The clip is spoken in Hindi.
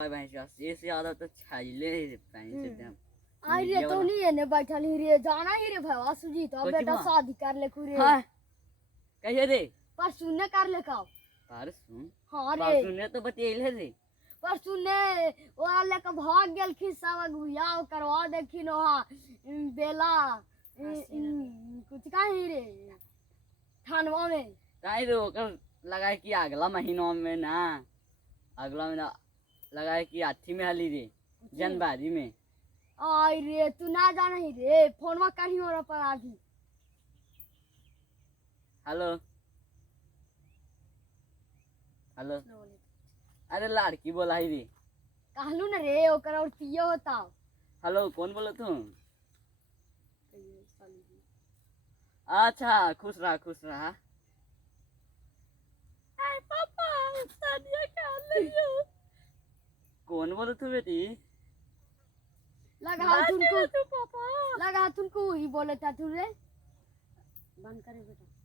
भैंस ये से ज्यादा तो छाइले भैंस एकदम अरे तो नहीं है ने बैठल ही रे जाना ही रे भाई सुजीत अब बेटा शादी कर ले खुरे हां कहिए रे पर सुनने कर ले का पर सुन हां रे पर सुनने तो बतेल है रे पर सुनने वाले का भाग गेल खिस्सा बियाह करवा देखिन वहां बेला कुछ काहे रे थानवा में काहे रे ओकर लगाए कि अगला महीना में ना अगला महीना लगाए कि अथी में हली रे जनवरी में आई रे तू ना जाना ही रे फोनवा कहीं और पर आभी हेलो हेलो अरे लड़की बोला ही रे कहलू ना रे ओकर और पियो होता हेलो कौन बोलो तुम अच्छा खुश रहा हाय पापा सादिया कर लियो कौन बोलो तू बेटी लगा तुमको ही बोले था तू रे बंद करे बेटा